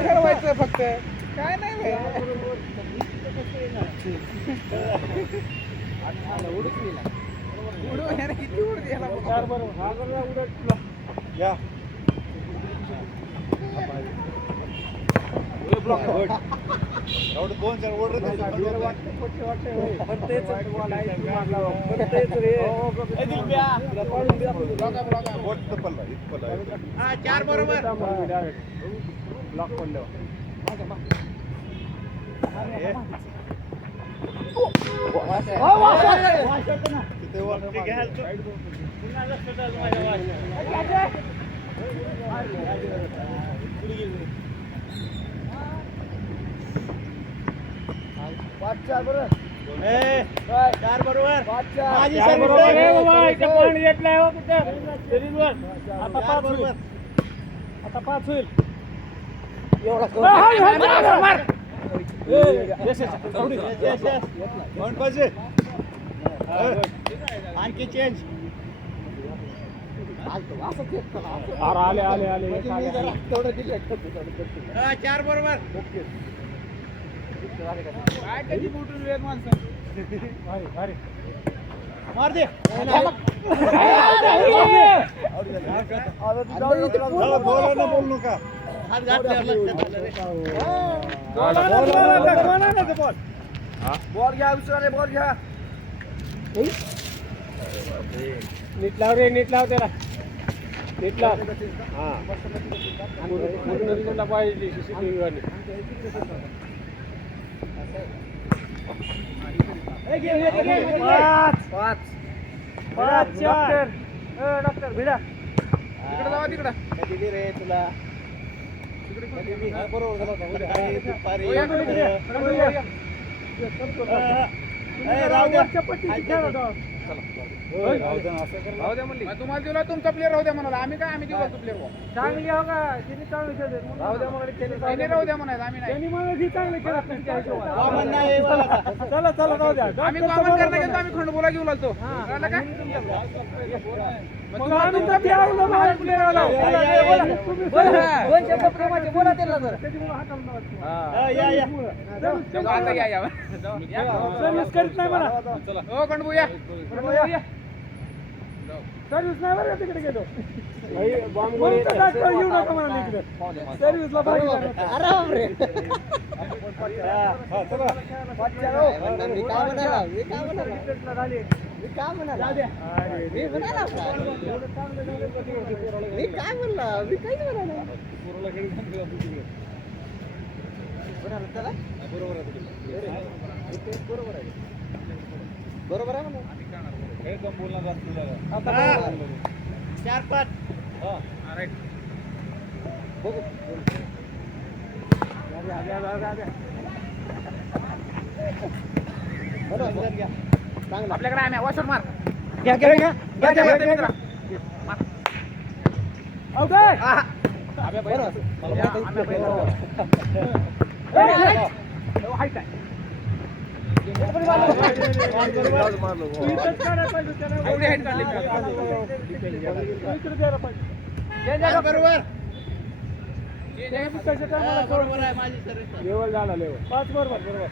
ठरवायचं फक्त काय नाही किती उडत या दोन चार ओढ चार बरोबर ब्लॉक पडलं चार बरोबर पाणी घेतलंय आता पाच होईल आता पाच होईल आणखी चेंज आले आले आले चार बरोबर काय कधी बुटून वेग माणसं मार दे बोलू नका हात घातल्यावर लक्षात आलं रे बॉल घ्या दुसऱ्याने बॉल घ्या नीट लाव रे नीट लाव त्याला नीट लाव हा पाहिजे सीसीटीव्ही वाले पाच चार डॉक्टर भिडा तिकडे जावा तिकडं दिली रे तुला बरोबर तुम्हाला दिला तुमचा प्लेअर राहू द्या म्हणाला आम्ही काय आम्ही दिला प्लेअर चांगली हो का तिने चांगली राहू द्या म्हणाले राहू द्या म्हणाले आम्ही नाही चांगले चला चला राहू द्या आम्ही कॉमन करणार गेलो आम्ही खंड बोला घेऊन आलतो कळलं का बोला त्याला करीत नाही मला हो खंडू या सर्विस नाही बरं तिकडे गेलो येऊ नका मला तिकडे सर्विसला बरोबर आहे म्हणून एकदम बोलणं जास्त चार पाच बघू आपल्याकडे आहे वॉशर मार घ्या घ्या घ्या बरोबर लेवल झाला लेवल पाच बरोबर बरोबर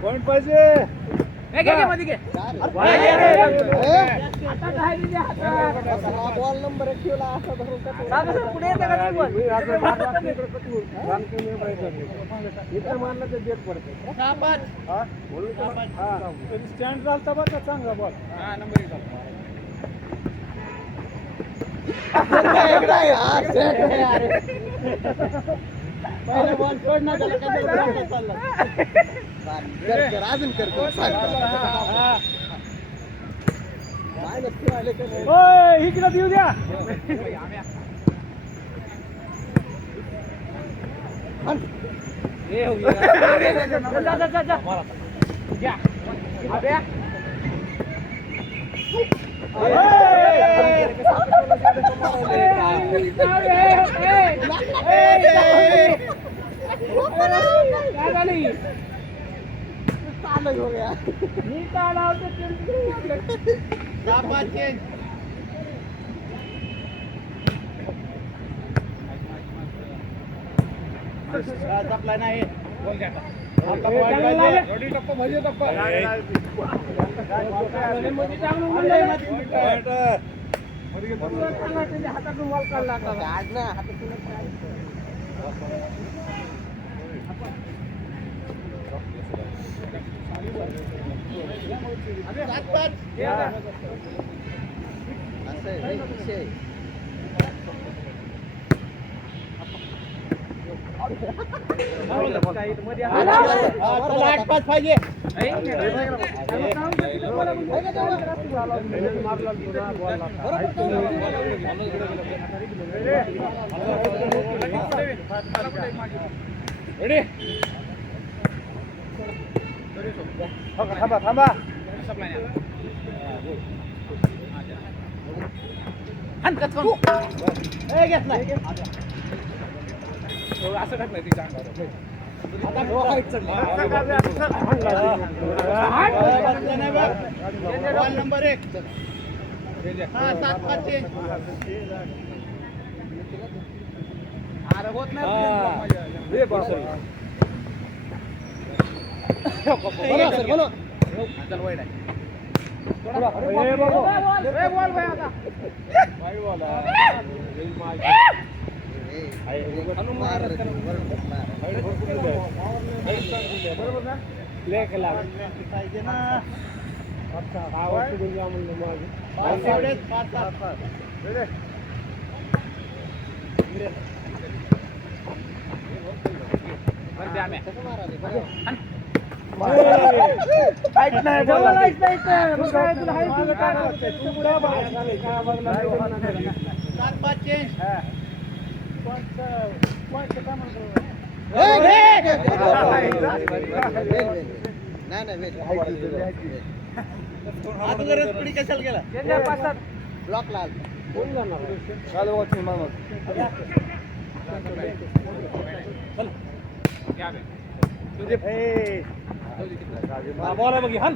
कोण पाहिजे बॉल नंबर 1 ठेवला असा धरून पुढे मारलं तर देत पडते स्टँड चालता बघा चांगला बॉल नंबर 1 बॉल सोडणार अजून करतो इकडे देऊ द्या हो गया टप्पा नाही टप्पा म्हणजे टप्पा हातातून बॉल काढला थांबा थांबा असं टाकलं तिच्या नंबर 1 होत नाही कशाला गेला ब्लॉक लाल बॉल बघी हन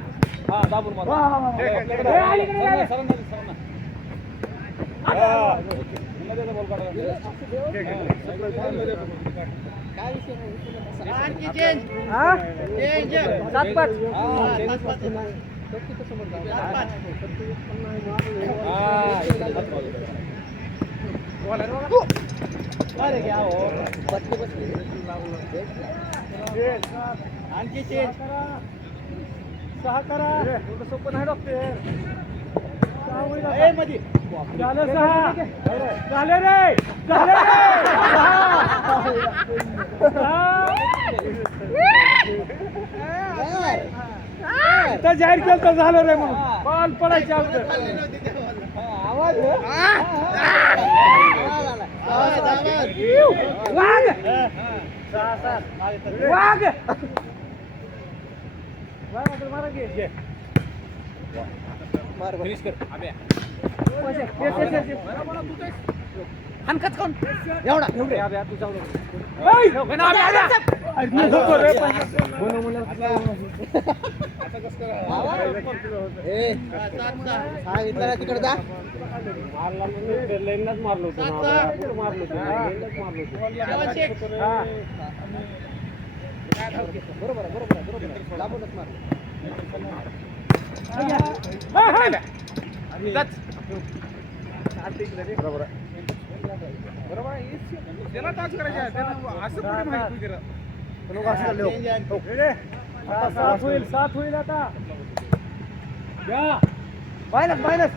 हा दाबून मार आणखी चेंज 6 करा एवढं सोपं नाही डॉक्टर मध्ये झालं 6 झालं रे जाहीर केलं तर झालं रे मग बॉल पडायचे आवाज वाघ मारा घे मार फिनिश कर हनकत कोण एवढा एवढे तू जाऊ तिकडे जा मारलो बरोबर बरोबर बरोबर लागूनच मारलो बरोबर आहे. त्याला टच करायचं त्याला असं कुठे माहिती तुला? आता सात होईल आता या मायनस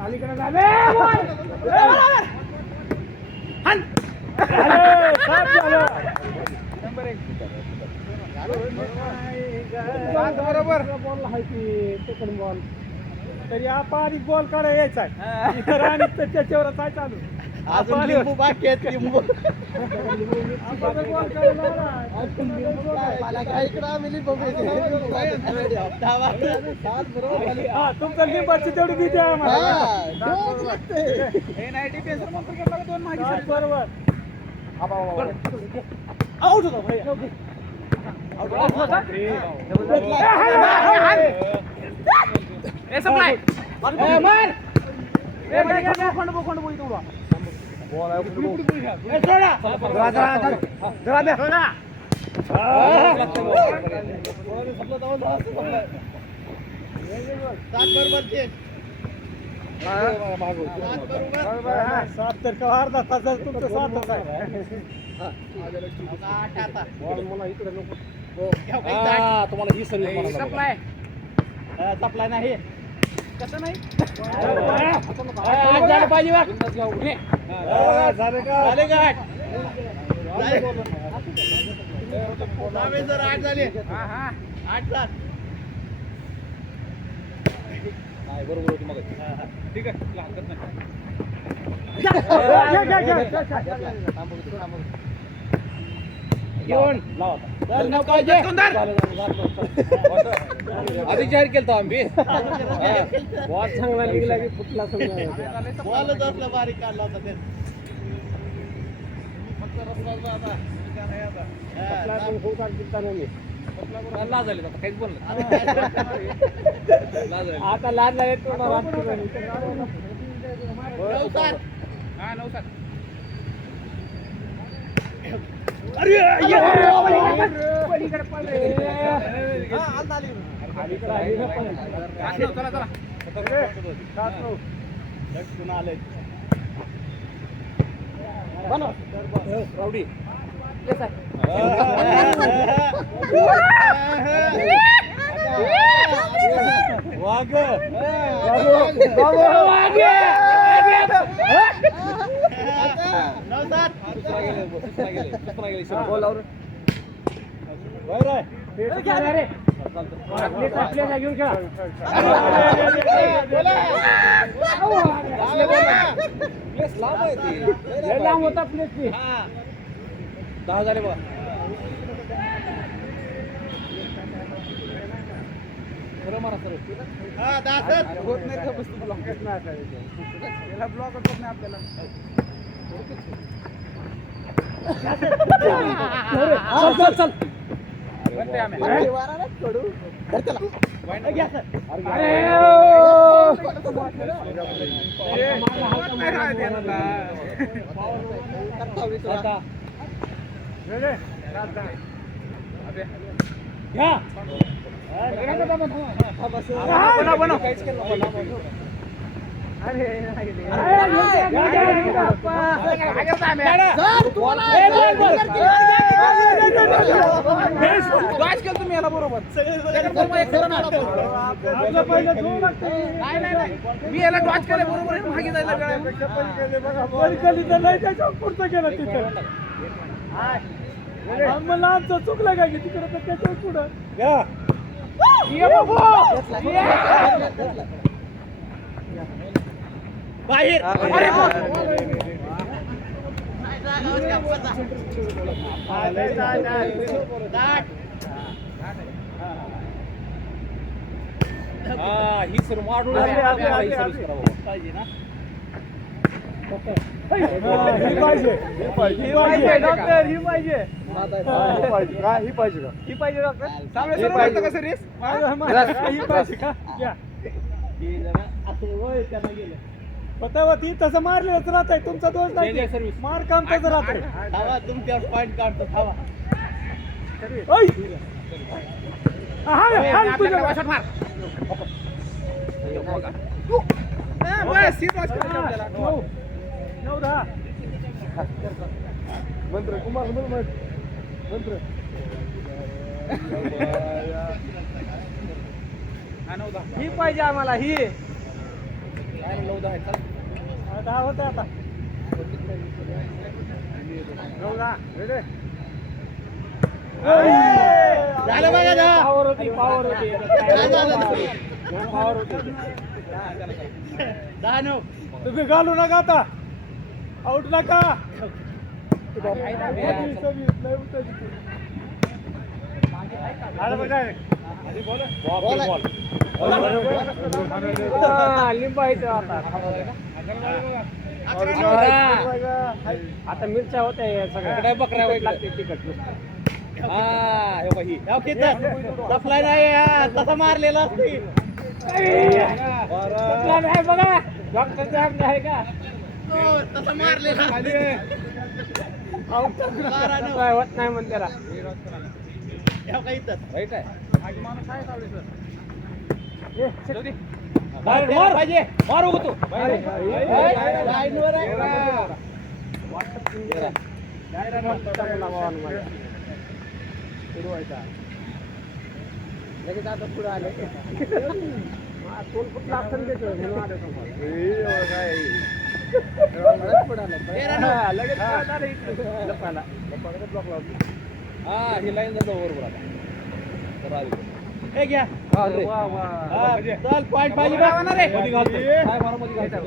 अलीकडे झाले नंबर 1 बरोबर बॉल आहे की सेकंड बॉल तरी बारीक बॉल काढा यायचा आहे इतर आणि त्याच्यावरच आहे चालू अजून लिंबू बाकी आहेत लिंबू तुमचं लिंबाची तेवढी भीती आहे आम्हाला हे नाही डिफेन्सर मंत्र केला का दोन मागे बरोबर आउट होता भैया ए सप्लाय सात तर का अर्धा तास तुमचं सातच आहे तुम्हाला ही सर्विस सप्लाय सप्लाय नाही कसं नाही झालं पाहिजे बघ. झाले का झाले का जर 8 झाले हा हा 8-7 बरोबर होती मग ठीक आहे तुला हरकत नाही आधी जाहीर केलं आम्ही बॉल चांगला निघला की फुटला बॉलच असला बारीक काढला होता ते लाज झाली आता काहीच बोललं आता लहान लागेल हा 9-7 चला रावडी घेऊन खेळा लांब होता प्लेस 10 झाले बघा खरं मारा सर होत नाही का बसतो ब्लॉक त्याला ब्लॉकच होत नाही आपल्याला चल बनते आम्ही तुम्ही याला बरोबर नाही मी याला डॉच केलं बरोबर मागे जायला त्याच्यावर पुढचं केलं तिथं मला आमचं चुकलं काय की तिकडे तर त्याच्यावर पुढं बाहेर ही सर वाढून पाहिजे ना ती तसं मारलेच राहत आहे तुमचा दोष नाही मार काम तसं राहत तुमच्यावर पॉईंट काढतो थांबा ओय! हाण, हाण तुझ्या. वाशट मार बस सीट वॉश करायची आपल्याला. 9-10. मंत्र कुमार मंत्र हा 9-10 ही पाहिजे आम्हाला ही. काय 9-10 आहे चल. 10 होते आता. 9-10. रेडी? झालं बघा ना. पॉवर होती. झालं. पॉवर होती. 10-9. तुम्ही घालू नका आता. आउट नका. लिंबायचं आता मिरच्या होत्या सगळ्या बकऱ्या लागते तिखट सप्लाय नाही तसा मारलेला असते. नाही बघा डॉक्टरचे आज्ञा आहे का तसा मारलेला काय होत नाही म्हणते त्याला राईट आहे. मार पाहिजे मारू तू लगेच आता पुढे आले तोल कुठला असतं हा ही लाईन जातो बरोबर आता. घ्या चल पॉईंट पाहिजे बा. मध्ये घालतो. काय मारा मध्ये घालतो.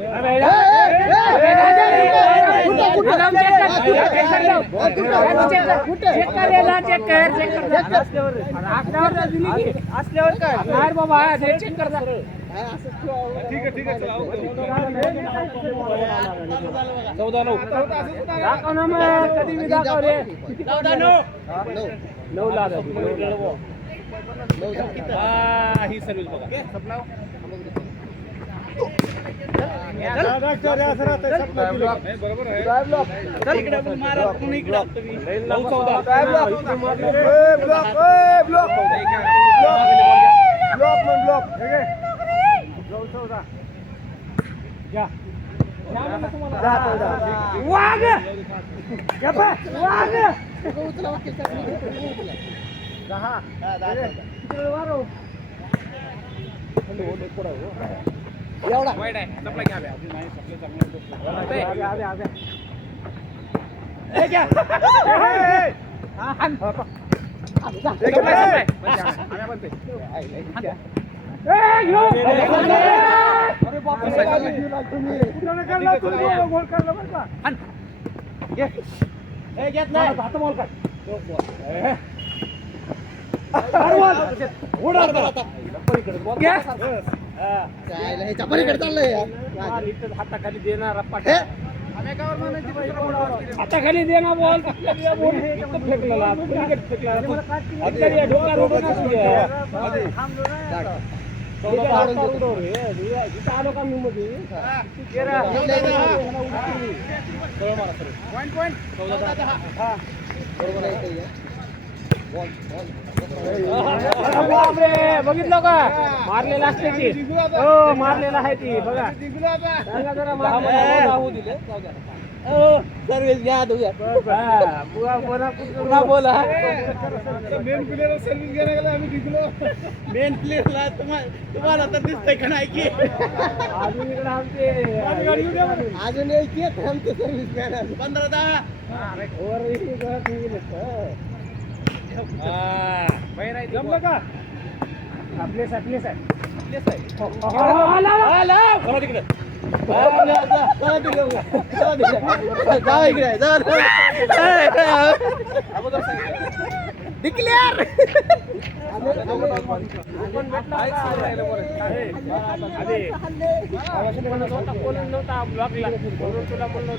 असल्यावर काय बाबा चेक कर ठीक आहे चला 14-9. दाखव ना मग कधी मी दाखव रे 9 ला ही सर्विस बघा. बरोबर आहे. इकडे पण मारा तुम्ही इकडे तुम्ही 9-14. वाईट आहे सप्लाय घ्यावे नाही सप्लाय हाताखाली देणार अमेकावर म्हणायची दुसरा बोर्ड वाजते. हाताखाली देणार बॉल फेकलेला ढोका आलो का मी मध्ये पॉईंट बघितलं का मारलेला असते ती हो मारलेला आहे ती बघा सांगा जरा सर्विस घ्या तुझ्या पुन्हा बोला मेन प्लेअर सर्व्हिस घ्यायला गेला आम्ही जिंकलो. मेन प्लेअरला तुम्हाला तर दिसतंय का नाही की अजून इकडे आमचे अजून एक आमचे सर्व्हिस मॅन 15-10. जमलं का आपले आहे तिकडे डिक्लेअर नव्हता ब्लॉकला म्हणून तुला म्हणलं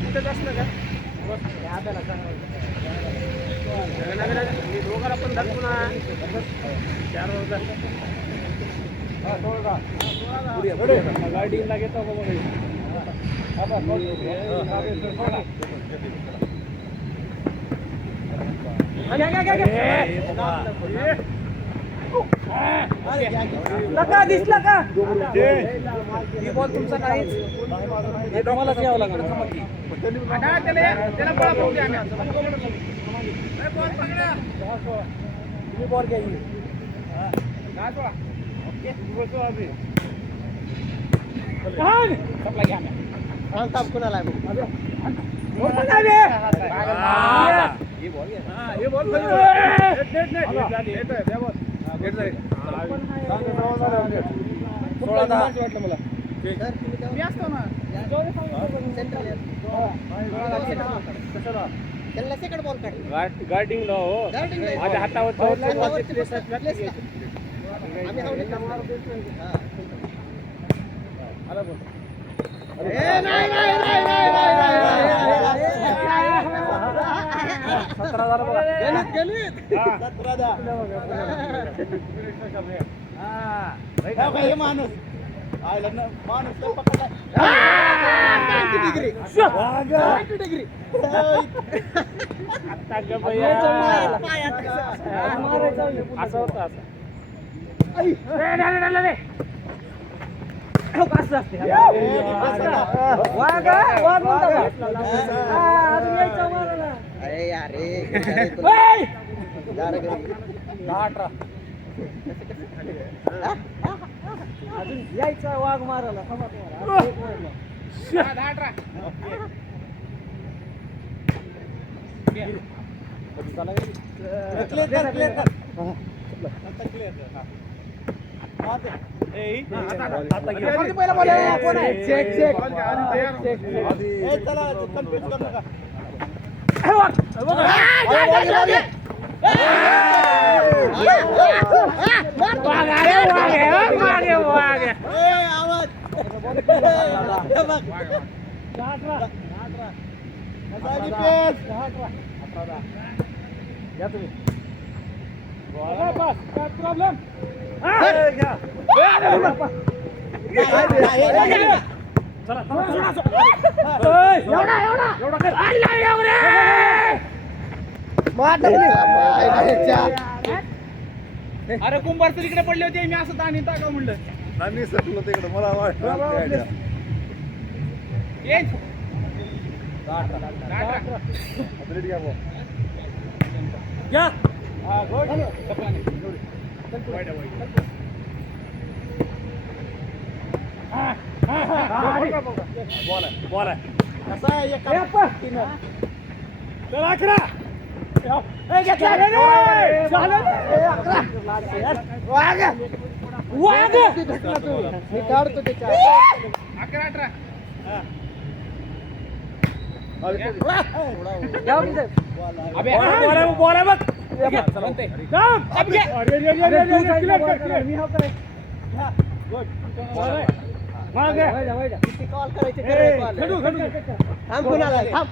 तिथंच असलं का दोघाला पण धरतो ना 4 गाडीला घेतो दिसला का बॉल तुमचा नाहीच हे तुम्हालाच यावं लागणार त्याला बळा पडू द्या आम्ही. तुम्ही बॉल घ्या काय सोडा. सप्लाय घ्या कुणाला वाटलं मला मी असतो ना. त्यांना सेकंड बॉल काढ गार्डिंग हो माझ्या हातावर आम्ही हावडे माणूस डिग्री असं होतं असं अरे यार रे अजून यायचा वाघ मारायला प्रॉब्लेम अरे कुंभार तर इकडे पडले होते मी असं ताणी टाका म्हणलं आम्ही सकलो तिकडे मला वाटलं येच घ्या बॉल आहे मी काढतो त्याच्या 11-18 बॉल आहे बघ किती कॉल करायचे थांब कुणाला थांब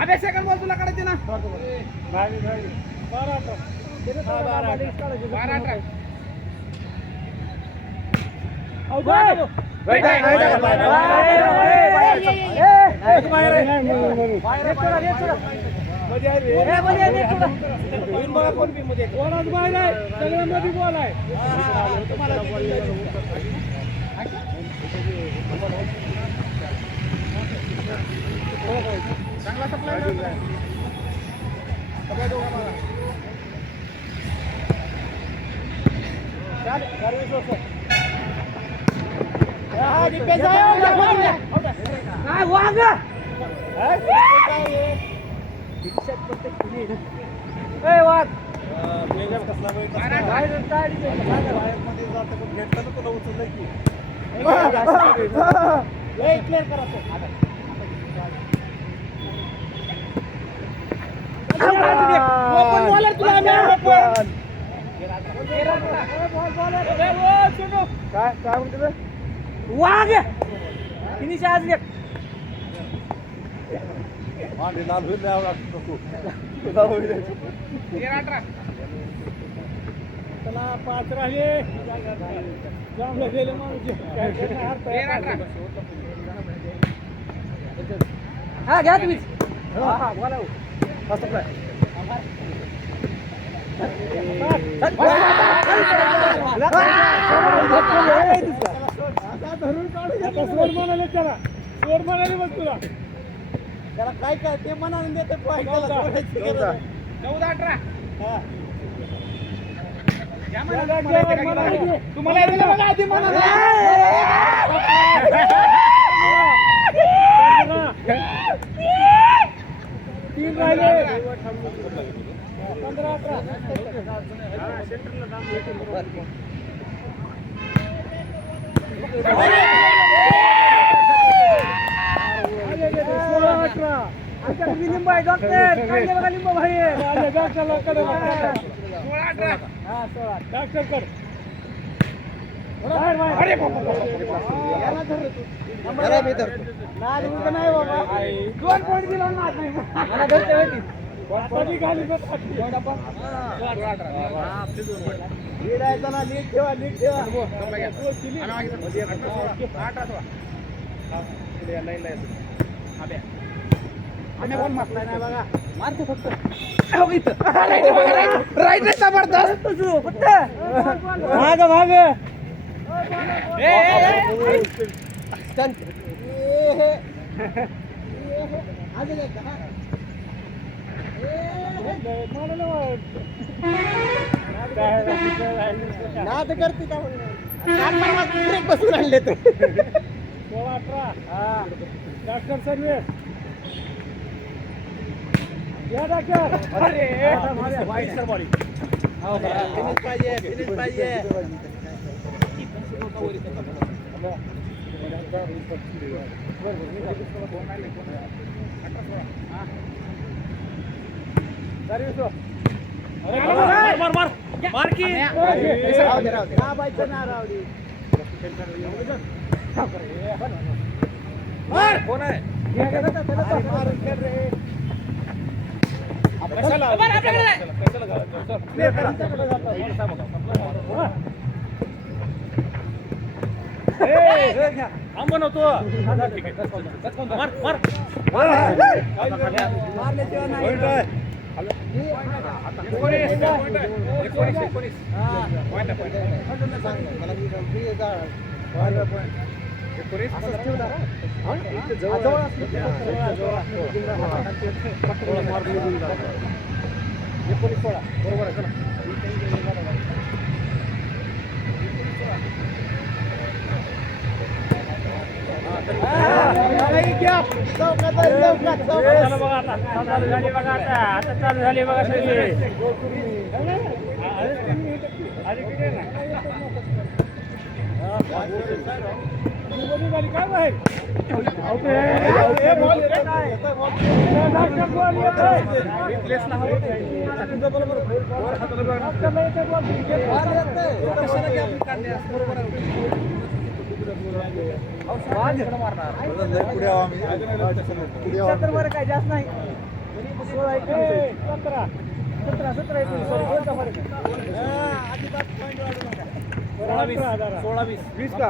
अबे सेकंड बॉल तुला काढायचे ना 12 चांगला सप्लाय वाघ फिनिश आज मांडी लाल होईल नाही आवडत नको. लाल होईल. 13-18 चला 5 राहिले जांभळं गेले माणूस काय करणार, 13-18 हा घ्या तुम्ही हा बोला हो. धरून काढू आता स्वर म्हणाले त्याला स्वर म्हणाले बघ तुला त्याला काय काय ते मनाने देते point त्याला चौदा. सोडायची गरज नाही. 14-18 हा. या म्हणा, या तुम्हाला येते का जागेवर की नाही? म्हणा. तुम्हाला येते का बघा आधी म्हणा. तीन राहिले 15-18 16-18 आमच्याकडे लिंब आहे डॉक्टर काढले बघा लिंब भाई डॉक्टरला कडे 16-18 हा 16 डॉक्टर कड अरे बाबा. त्याला मी धरतो. नाद उलटं नाही बाबा 2 पॉईंट दिला नाद नाही मला धरते होती कधी घाली लीड आहे त्याला लीड ठेवा लीड ठेवा आम्ही मागितलं. 18-16 आम्ही बॉल मारलाय नाही बघा. मारतो फक्त राईट जबरदस्त. भाग भाग नाद करते का ब्रेक बसून आणले तर 16-18 डॉक्टर सर्विस या डॉक्टर फिनिश पाहिजे फिनिश पाहिजे मारल्याशिवाय नाही चालू झाली बघा सगळी काय बाहेर पुढे आहो आम्ही. पुढे आहो. बरं काय जास्त नाही 17 20 का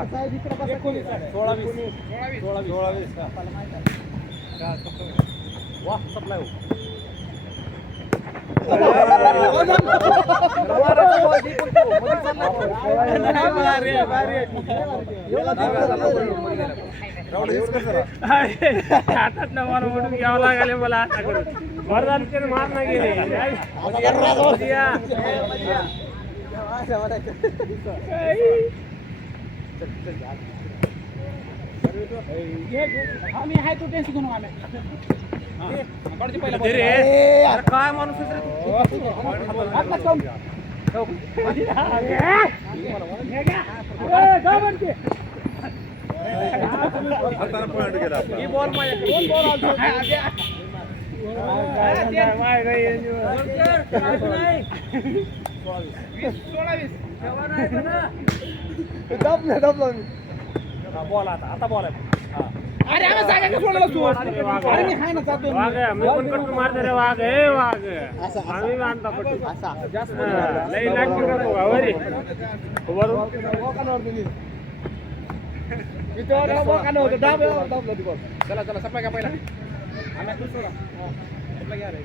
19 हातात न मला म्हणून घ्यावं लागले मला आता करून वरदान त्याने मार नाही गेले आम्ही आहे तो टेन्शन घेऊ नका आम्ही. कडची पहिला ball. काय माणूस आत्ताच जाऊन. हातानं पॉईंट गेला आपला. ही बॉल माझ्या बॉल आता बॉल आहे अरे आम्ही सांगा का सोडलं तू अरे मी हाय ना जातो वाघ आहे, मी पण कट्टू मारतो रे वाघ आहे वाघ आम्ही आणता कट्टू लई लागते का तू आवरी चला चला सप्लाय का पहिला आम्ही तू सोडा सप्लाय घ्या रे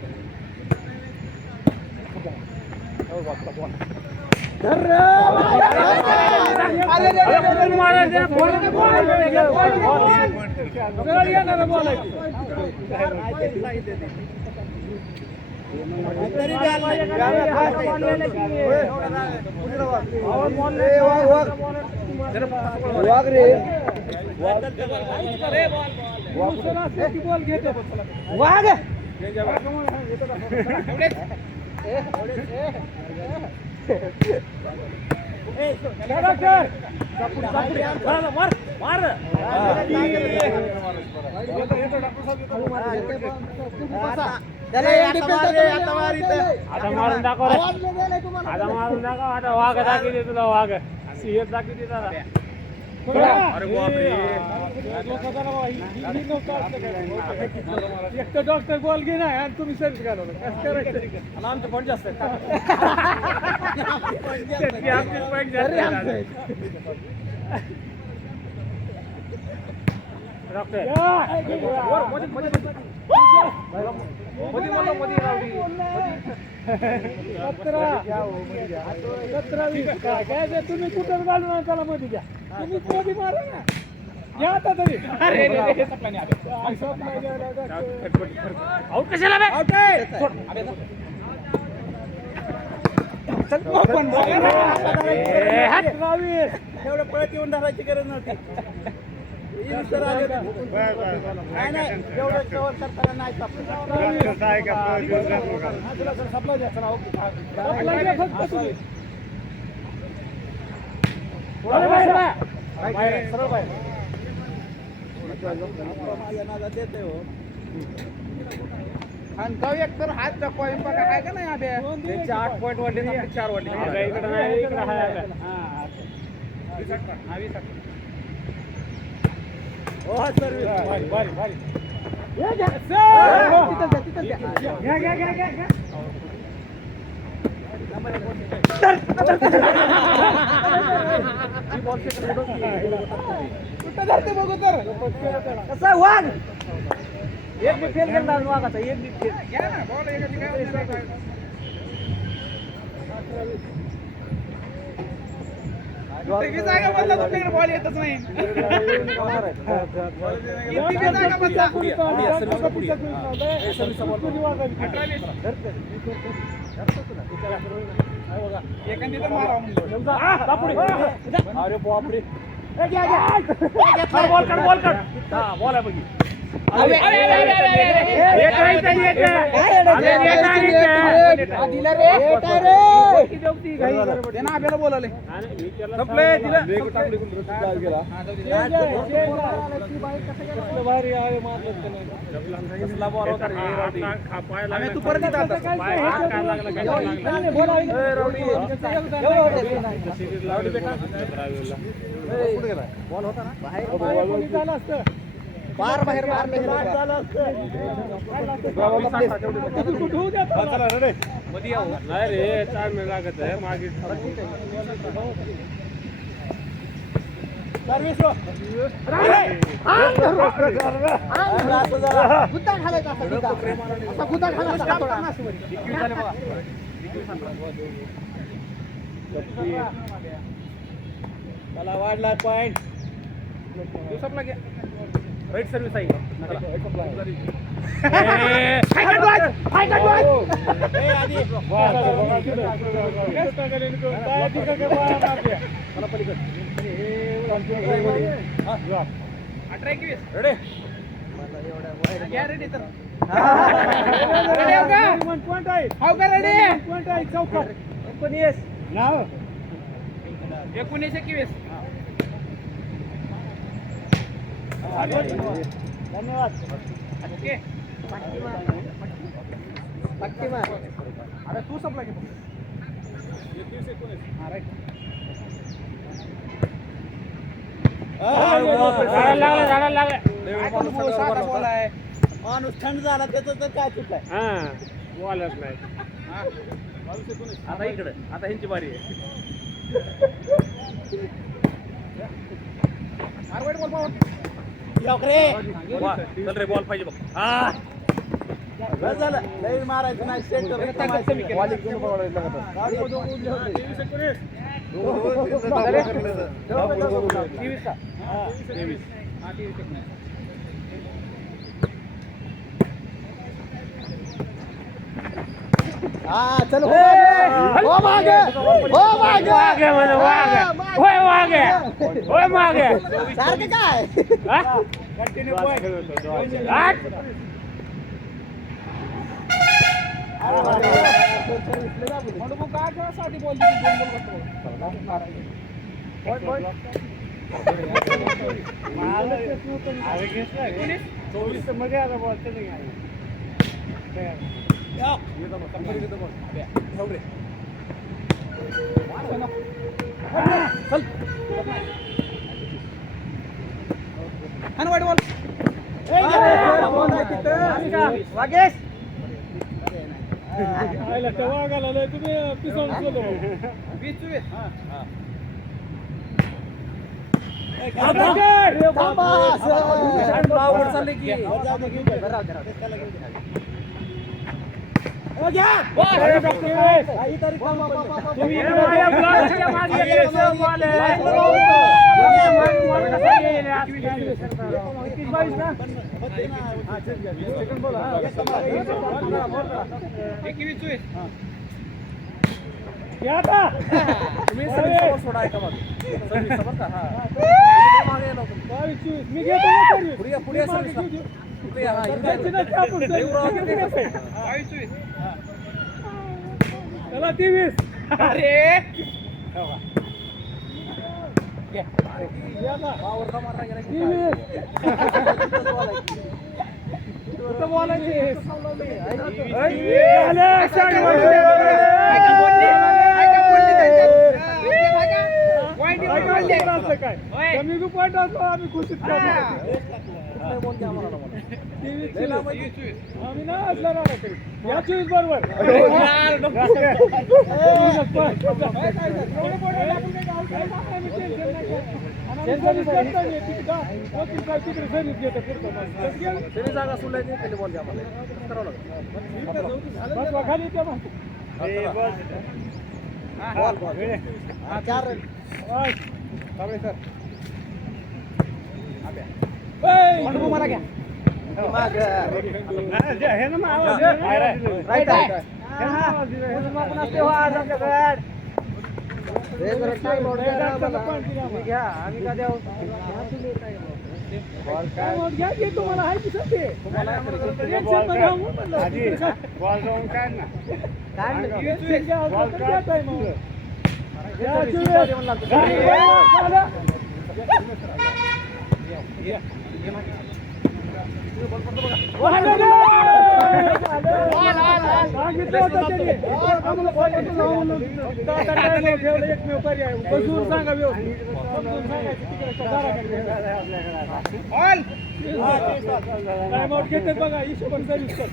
आता मारून दाखव रे आता मारून दाखव आता वाघ दाखवते तुला वाघ सिंह दाखवते जरा अरे बापरे एक तर डॉक्टर बॉल घे नाही आणि तुम्ही सर्विस घालवलं कसं करायचं आमचं पण जास्त त्याची आमची point जास्त आहे. तुम्ही कुठं घालून त्याला मध्ये द्या तुम्ही मध्ये मारा ना घ्या आता तरी आउट कशाला एवढं पळत येऊन धरायची गरज नव्हती एवढं कव्हर करताना नाही देते हो खानगाव एक तर हात दाखवा बघा काय का नाही अभ्या त्यांचे 8 पॉईंट वाढले ना 4 वाढले इकडे नाही इकडे हाय हो सर बघू तर कसा वाघ एक बी फेल केला वाघाचा एक बी फेल घ्या ना बॉल एका ठिकाणी किती जागा बदला तुमच्याकडे बॉल येतच नाही किती जागा बदला एखादी तर मारा अरे बापरे बॉल आहे बघी आपल्याला बोलाले तू परत बॉल होता ना बाहेर बार बाहेर नाही रे चांगलं लागत आहे मागे त्याला वाढला पॉइंट दिवसाला घ्या राईट सर्व्हिस आहे रेडी तर चौका 19-21 धन्यवाद ओके अरे तू संपला की झाडाला लागला साधा बॉल आहे. माणूस थंड झाला त्याचं तर काय चुक आहे. हा बॉलच नाही. आता इकडे आता ह्यांची बारी आहे. मारवाडी बॉल पाहू. रे वा, चल रे बॉल पाहिजे बघ. हा बस झालं लई मारायचं नाही सेट हा चल हो मागे हो मागे वागे म्हणे वागे. होय वागे. होय मागे. सारखं काय कंटिन्यू आठ. म्हणून मग काय खेळासाठी बॉल दिली, दोन बॉल कसं वाईट बॉल. वागेश वागायला लय तुम्ही पिसवून सोडलो. 20-24. चालले की सोडा एका मागे. सर्विस बरं का? हा. मागे येणार तुम्ही. मी घेतो ना सर्विस. पुढे या, पुढे या सर्विस. पुढे या, हा, इथे या. 22-24. चला 23. अरे पावरचा मारला गेला की कमी बी पॉईंट असतो आम्ही खुशीत बोल द्या आम्हाला मला. आम्ही ना असला ना या 24 बरोबर. तरी जागा सोडलाय ते बॉल द्या आम्हाला. करावं लागेल. खाली बॉल बॉल. चार मला घ्या. राईट आहे. तुम्हाला आहे की सध्या बॉल जाऊन काय ना सांगा टाइम आउट घेते बघा हिशोबाने सर्विस कर.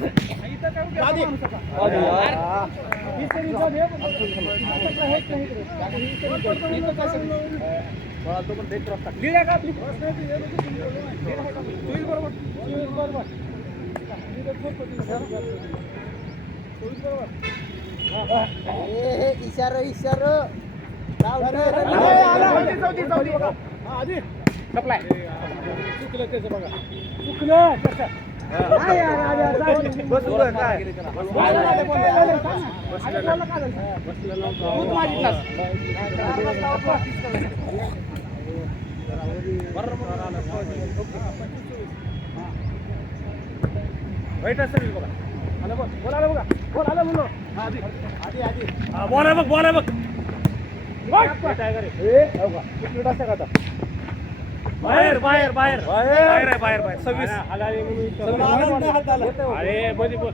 इशारा इशारा सप्लाय चुकलं त्याचं बघा चुकलं वाईट असेल बघा. बोल आलं बघा बोल आलं म्हणलो बॉल आहे बघ, बॉल आहे बघ. बाहेर बाहेर बाहेर बाहेर आहे बाहेर बाहेर 26. अरे मध्ये बोल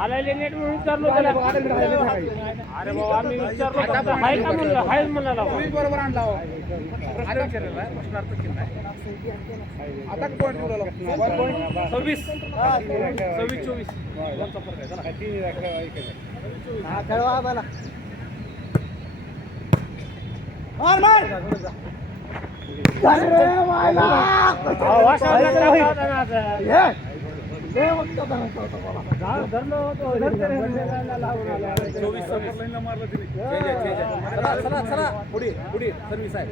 आलेले नेट म्हणून विचारलो त्याला. अरे बाबा आम्ही विचारलो फक्त हाय का म्हणलं, हाय म्हणाला. तुम्ही बरोबर आणला हो. प्रश्न विचारलेला आहे, प्रश्नार्थ चिन्ह आहे. आता पॉईंट ठेवलेला. 26 24 हा खेळवा मला मार मार अरे मायला चला चला पुढे पुढे सर्व्हिस आहे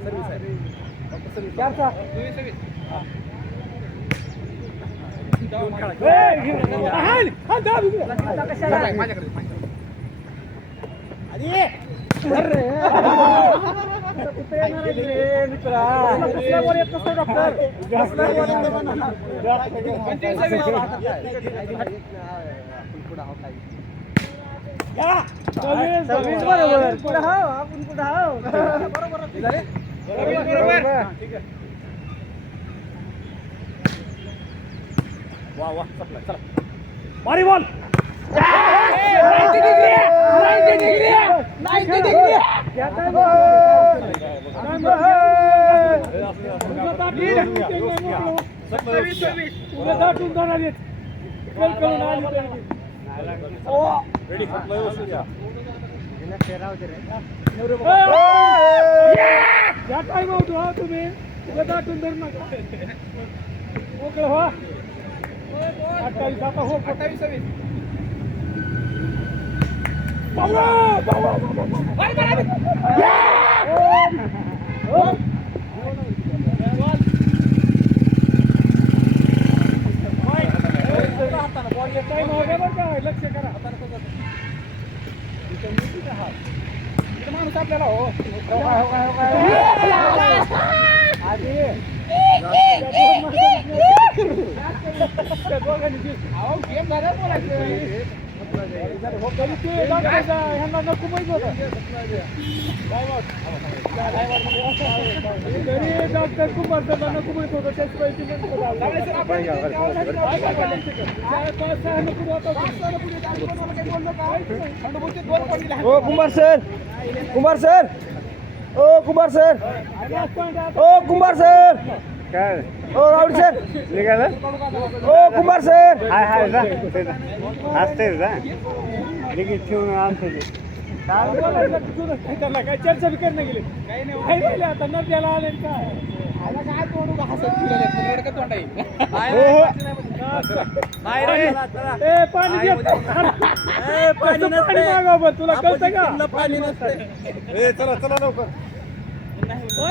माझ्याकडे मारी बॉल काय भाऊ हा तुम्ही उगा दाटून धरू नका मोकळं व्हा 28 आता हो 28-26. लक्ष करा इथं माणूस आपल्याला हो अहो गेम झाला बोलायचं ह्यांना नको माहित होतं डॉक्टर कुमार सर नको माहित होतं त्याच ओ कुमार सर ओ कुमार सर काय ओ राहुल सर निघाला ओ कुमार सर हाय असते लगेच ठेवून आमचं काय चर्चा बी करणं गेली काही नाही आता नद्याला आले काय काय तोंड हसत फिरले रडकं तोंड आहे ए पाणी मागावं तुला कळतं का पाणी नसते चला लवकर